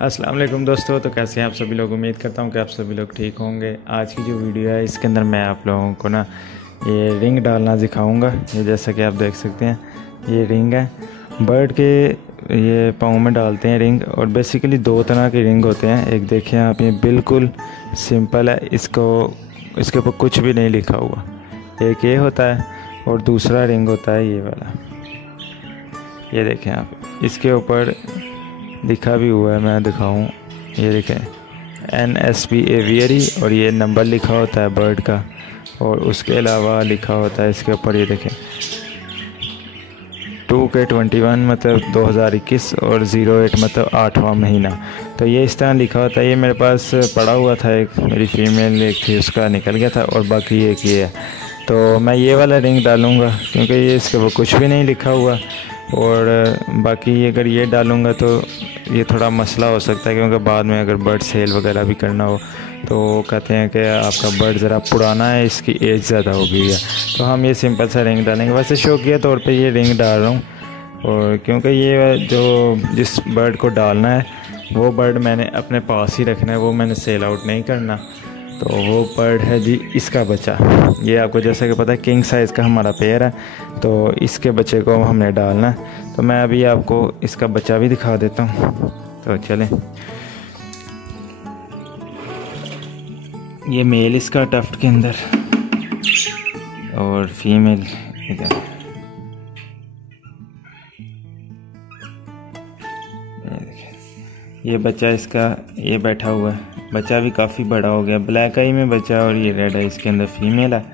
अस्सलाम वालेकुम दोस्तों। तो कैसे हैं आप सभी लोग। उम्मीद करता हूं कि आप सभी लोग ठीक होंगे। आज की जो वीडियो है इसके अंदर मैं आप लोगों को ना ये रिंग डालना दिखाऊंगा। ये जैसा कि आप देख सकते हैं ये रिंग है, बर्ड के ये पाँव में डालते हैं रिंग। और बेसिकली दो तरह के रिंग होते हैं। एक देखें आप, ये बिल्कुल सिंपल है, इसके ऊपर कुछ भी नहीं लिखा हुआ। एक ये होता है और दूसरा रिंग होता है ये वाला। ये देखें आप, इसके ऊपर लिखा भी हुआ है, मैं दिखाऊं। ये देखें NSP एवियरी और ये नंबर लिखा होता है बर्ड का। और उसके अलावा लिखा होता है इसके ऊपर, ये देखें 2K21 मतलब 2021 और 08 मतलब 8वां महीना। तो ये इस तरह लिखा होता है। ये मेरे पास पड़ा हुआ था, एक मेरी फीमेल एक थी, उसका निकल गया था। और बाकी एक ये है। तो मैं ये वाला रिंग डालूँगा क्योंकि ये इसके ऊपर कुछ भी नहीं लिखा हुआ। और बाकी अगर ये डालूँगा तो ये थोड़ा मसला हो सकता है, क्योंकि बाद में अगर बर्ड सेल वगैरह भी करना हो तो कहते हैं कि आपका बर्ड ज़रा पुराना है, इसकी एज ज़्यादा हो गई है। तो हम ये सिंपल सा रिंग डालेंगे। वैसे शौकिया तौर पे ये रिंग डाल रहा हूँ, और क्योंकि ये जो जिस बर्ड को डालना है वो बर्ड मैंने अपने पास ही रखना है, वो मैंने सेल आउट नहीं करना। तो वो बर्ड है जी इसका बच्चा। ये आपको जैसा कि पता है किंग साइज़ का हमारा पेयर है, तो इसके बच्चे को हमने डालना है। तो मैं अभी आपको इसका बच्चा भी दिखा देता हूँ। तो चलें, ये मेल इसका टफ्ट के अंदर और फीमेल इधर। ये बच्चा इसका ये बैठा हुआ है। बच्चा भी काफ़ी बड़ा हो गया, ब्लैक आई में बच्चा और ये रेड है, इसके अंदर फीमेल है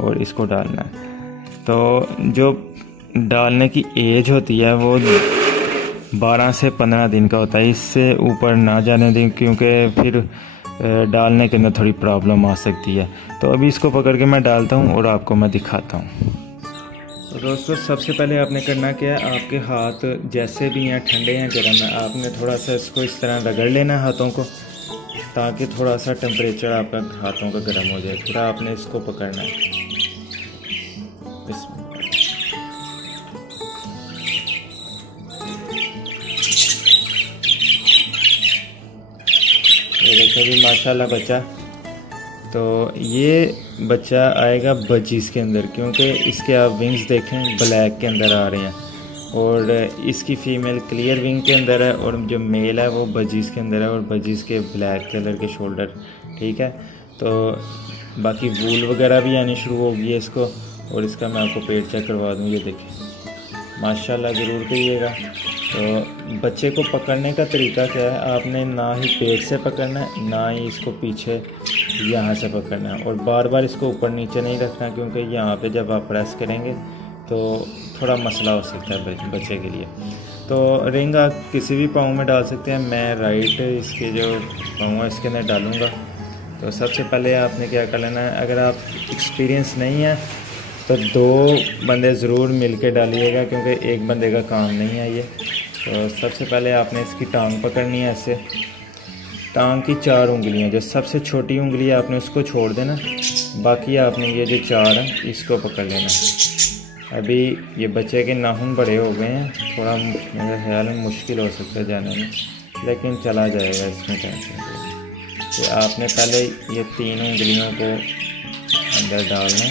और इसको डालना है। तो जो डालने की एज होती है वो 12 से 15 दिन का होता है। इससे ऊपर ना जाने दें, क्योंकि फिर डालने के अंदर थोड़ी प्रॉब्लम आ सकती है। तो अभी इसको पकड़ के मैं डालता हूँ और आपको मैं दिखाता हूँ। तो दोस्तों सबसे पहले आपने करना क्या है, आपके हाथ जैसे भी हैं ठंडे हैं गर्म है, आपने थोड़ा सा इसको इस तरह रगड़ लेना है हाथों को, ताकि थोड़ा सा टेम्परेचर आपका हाथों का गर्म हो जाए। फिर आपने इसको पकड़ना है। ये देखो भी माशाल्लाह बच्चा। तो ये बच्चा आएगा बजीज के अंदर, क्योंकि इसके आप विंग्स देखें ब्लैक के अंदर आ रहे हैं, और इसकी फ़ीमेल क्लियर विंग के अंदर है, और जो मेल है वो बजीज के अंदर है, और बजीज के ब्लैक कलर के शोल्डर। ठीक है, तो बाकी वूल वगैरह भी आनी शुरू हो गई है इसको। और इसका मैं आपको पेट चेक करवा दूँ। ये देखिए माशाल्लाह, ज़रूर करिएगा। तो बच्चे को पकड़ने का तरीका क्या है, आपने ना ही पेट से पकड़ना है, ना ही इसको पीछे यहाँ से पकड़ना है। और बार बार इसको ऊपर नीचे नहीं रखना, क्योंकि यहाँ पे जब आप प्रेस करेंगे तो थोड़ा मसला हो सकता है बच्चे के लिए। तो रिंग आप किसी भी पाँव में डाल सकते हैं। मैं राइट इसके जो पाँव है इसके अंदर डालूँगा। तो सबसे पहले आपने क्या कर लेना है, अगर आप एक्सपीरियंस नहीं है तो 2 बंदे ज़रूर मिल के डालिएगा, क्योंकि एक बंदे का काम नहीं है ये। तो सबसे पहले आपने इसकी टांग पकड़नी है ऐसे। टांग की 4 उंगलियां, जो सबसे छोटी उंगली है आपने उसको छोड़ देना, बाकी आपने ये जो 4 है इसको पकड़ लेना। अभी ये बच्चे के नाखून बड़े हो गए हैं, थोड़ा मेरे ख्याल में मुश्किल हो सकता है जाने में, लेकिन चला जाएगा इसमें टेंशन। तो आपने पहले ये 3 उंगलियों को अंदर डालना,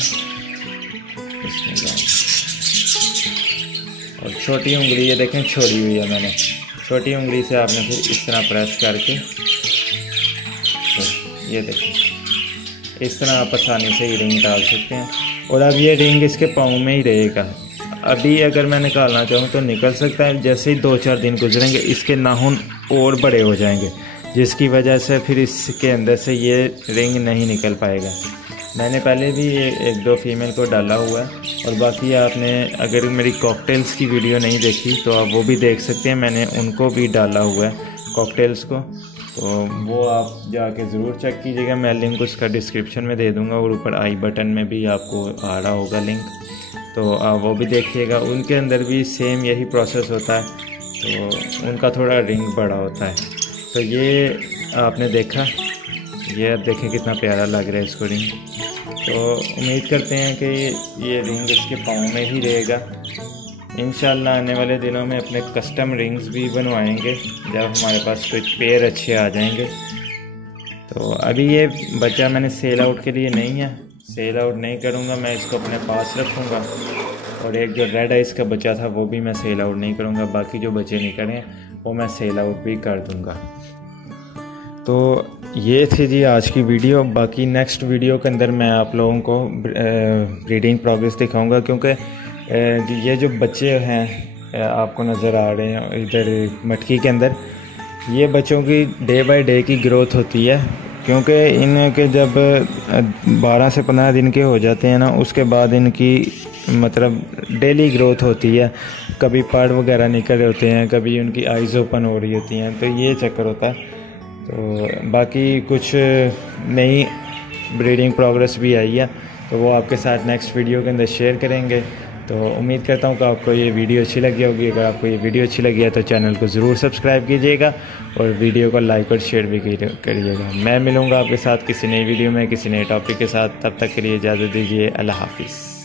और छोटी उंगली ये देखें छोड़ी हुई है मैंने, छोटी उंगली से आपने फिर इस तरह प्रेस करके, तो ये देखें इस तरह आप आसानी से ये रिंग डाल सकते हैं। और अब ये रिंग इसके पाँव में ही रहेगा। अभी अगर मैं निकालना चाहूँ तो निकल सकता है, जैसे ही 2-4 दिन गुजरेंगे इसके नाखून और बड़े हो जाएंगे, जिसकी वजह से फिर इसके अंदर से ये रिंग नहीं निकल पाएगा। मैंने पहले भी 1-2 फीमेल को डाला हुआ है। और बाकी आपने अगर मेरी कॉकटेल्स की वीडियो नहीं देखी तो आप वो भी देख सकते हैं, मैंने उनको भी डाला हुआ है कॉकटेल्स को। तो वो आप जाके ज़रूर चेक कीजिएगा। मैं लिंक उसका डिस्क्रिप्शन में दे दूँगा, और ऊपर आई बटन में भी आपको आ रहा होगा लिंक, तो आप वो भी देखिएगा। उनके अंदर भी सेम यही प्रोसेस होता है, तो उनका थोड़ा रिंग बड़ा होता है। तो ये आपने देखा, ये अब देखें कितना प्यारा लग रहा है इसको रिंग। तो उम्मीद करते हैं कि ये रिंग इसके पाँव में ही रहेगा। इंशाल्लाह आने वाले दिनों में अपने कस्टम रिंग्स भी बनवाएंगे जब हमारे पास कुछ पेयर अच्छे आ जाएंगे। तो अभी ये बच्चा मैंने सेल आउट के लिए नहीं है, सेल आउट नहीं करूँगा, मैं इसको अपने पास रखूँगा। और एक जो रेड आइस का बच्चा था वो भी मैं सेल आउट नहीं करूँगा, बाकी जो बच्चे निकले वो मैं सेल आउट भी कर दूँगा। तो ये थी जी आज की वीडियो। बाकी नेक्स्ट वीडियो के अंदर मैं आप लोगों को ब्रीडिंग प्रोग्रेस दिखाऊंगा, क्योंकि ये जो बच्चे हैं आपको नज़र आ रहे हैं इधर मटकी के अंदर, ये बच्चों की डे बाय डे की ग्रोथ होती है, क्योंकि इनके जब 12 से 15 दिन के हो जाते हैं ना, उसके बाद इनकी मतलब डेली ग्रोथ होती है। कभी पड़ वगैरह निकल रहे होते हैं, कभी उनकी आइज़ ओपन हो रही होती हैं, तो ये चक्कर होता है। तो बाकी कुछ नई ब्रीडिंग प्रोग्रेस भी आई है, तो वो आपके साथ नेक्स्ट वीडियो के अंदर शेयर करेंगे। तो उम्मीद करता हूँ कि आपको ये वीडियो अच्छी लगी होगी। अगर आपको ये वीडियो अच्छी लगी है तो चैनल को ज़रूर सब्सक्राइब कीजिएगा और वीडियो को लाइक और शेयर भी करिएगा। मैं मिलूँगा आपके साथ किसी नई वीडियो में किसी नए टॉपिक के साथ, तब तक के लिए इजाज़त दीजिए। अल्लाह हाफिज़।